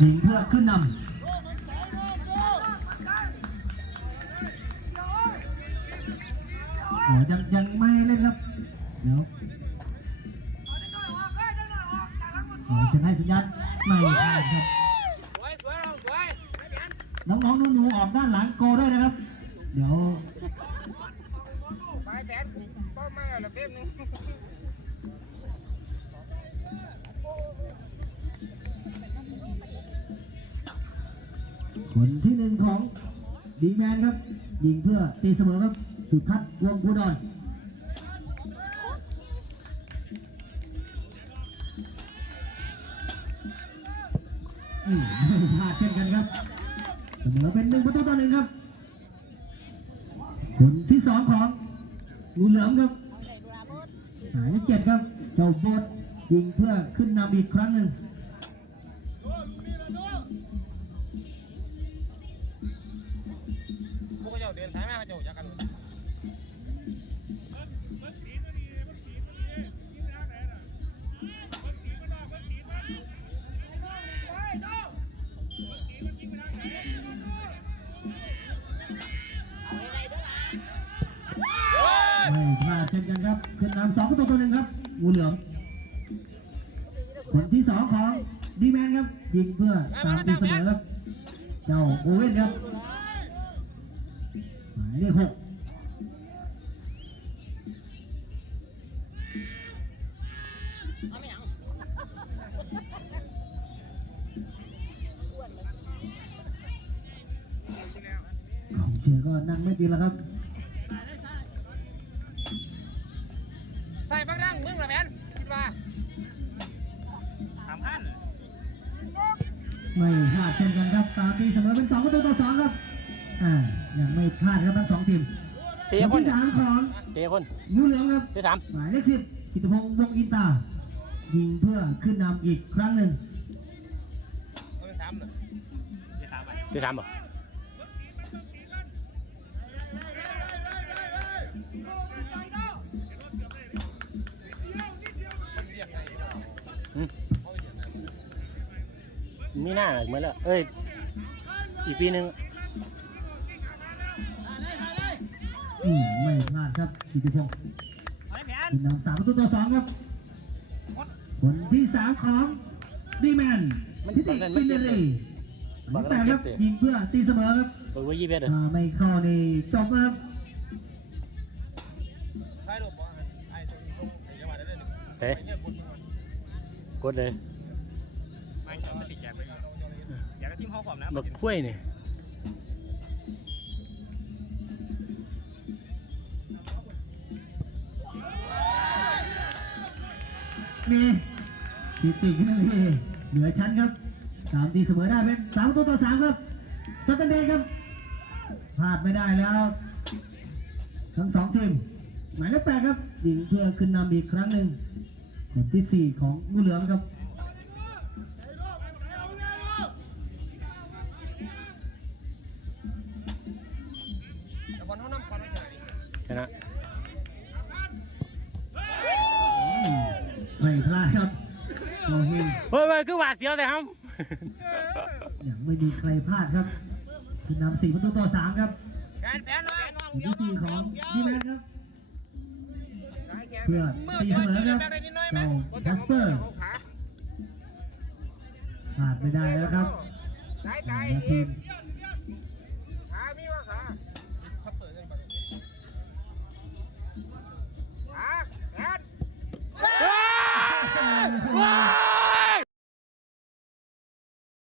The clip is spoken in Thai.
ยิงเพื่อขึ้นนำยังยังไม่เล่นครับเดี๋ยวจะให้สัญญาณไม่ได้ครับน้องๆหนูๆออกด้านหลังโกด้วยนะครับ เดี๋ยวไปแผนป้อมมาแล้วเต็มนึง คนที่หนึ่งของดีแมนครับยิงเพื่อตีเสมอครับสุทัศน์วงศ์ภูดอืมไม่พลาดเช่นกันครับเสมอเป็นหนึ่งประตูต่อหนึ่งครับคนที่สองของงูเหลือมครับสายเลขเจ็ดครับเจ้าโบดยิงเพื่อขึ้นนำอีกครั้งหนึ่ง เดินสายมาเจ้าอยากกันไม่พลาดเช่นกันครับขึ้นนำสองประตูต่อหนึ่งครับงูเหลือมคนที่สองของดีแมนครับยิงเพื่อตามตีเสมอครับเจ้าโอเว่นครับายเลขหกของเชียร์ก็นั่งไม่ดีแล้วครับใส่บังดังมึงละแผนคิดว่าสามพันไม่พลาดเช่นกันครับตามตีเสมอเป็นสองประตูต่อสองครับ อ่ายังไม่พลาดครับทั้งสองทีมเตะคนที่สามของเตะคนงูเหลือมครับที่สามหมายเลขสิบกิตพงษ์วงศ์อินตายิงเพื่อขึ้นนำอีกครั้งหนึ่งเอาไปสามเลยไปสามไปที่สามบ่มันเรียกไงหึมีหน้าเหมือนแล้ว เอ้ย อีกปีหนึ่ง อืมไม่พลาดครับกิตพงษ์เอาแผนขึ้นนำสามประตูต่อสองครับคนที่สามของดีแมนทิติปินเดรีหมายเลขแปดครับยิงเพื่อตีเสมอครับเปิดไว้ยี่สิบเอ็ดเลยอ่าไม่เข้านี่จบนะครับถ่ายรูปบ่ไอ้ตัวนี้ตรงไอ้จังหวัดนั้นเลยเตะไอ้เนี่ยคุณกดเลยไม่เอาไปติดแจกไปอยากจะทิ้งเขาก่อนนะบักคุ้ย มีติดติดนั่นเองเหนือชั้นครับสามตีเสมอได้เป็นสามประตูต่อสามครับสแตนเดนครับพลาดไม่ได้แล้ว ทั้งสองทีมหมายเลขแปดครับยิงเพื่อขึ้นนำอีกครั้งหนึ่งคนที่สี่ของงูเหลือมครับชนะ ไม่พลาดครับโอเฮงเฮ้ยเฮ้ยคือหวาดเสียวแต่ครับยังไม่มีใครพลาดครับขึ้นนำสี่ประตูต่อสามครับแผนแผนน้องคนที่สี่ของดีแมนครับเพื่เพื่ออเมื่อตีจเสอยมอซื้อครับแบงได้นิดหน่อยไหมเจ้าแคสเปอร์พลาดไม่ได้แล้วครับตายตายนาที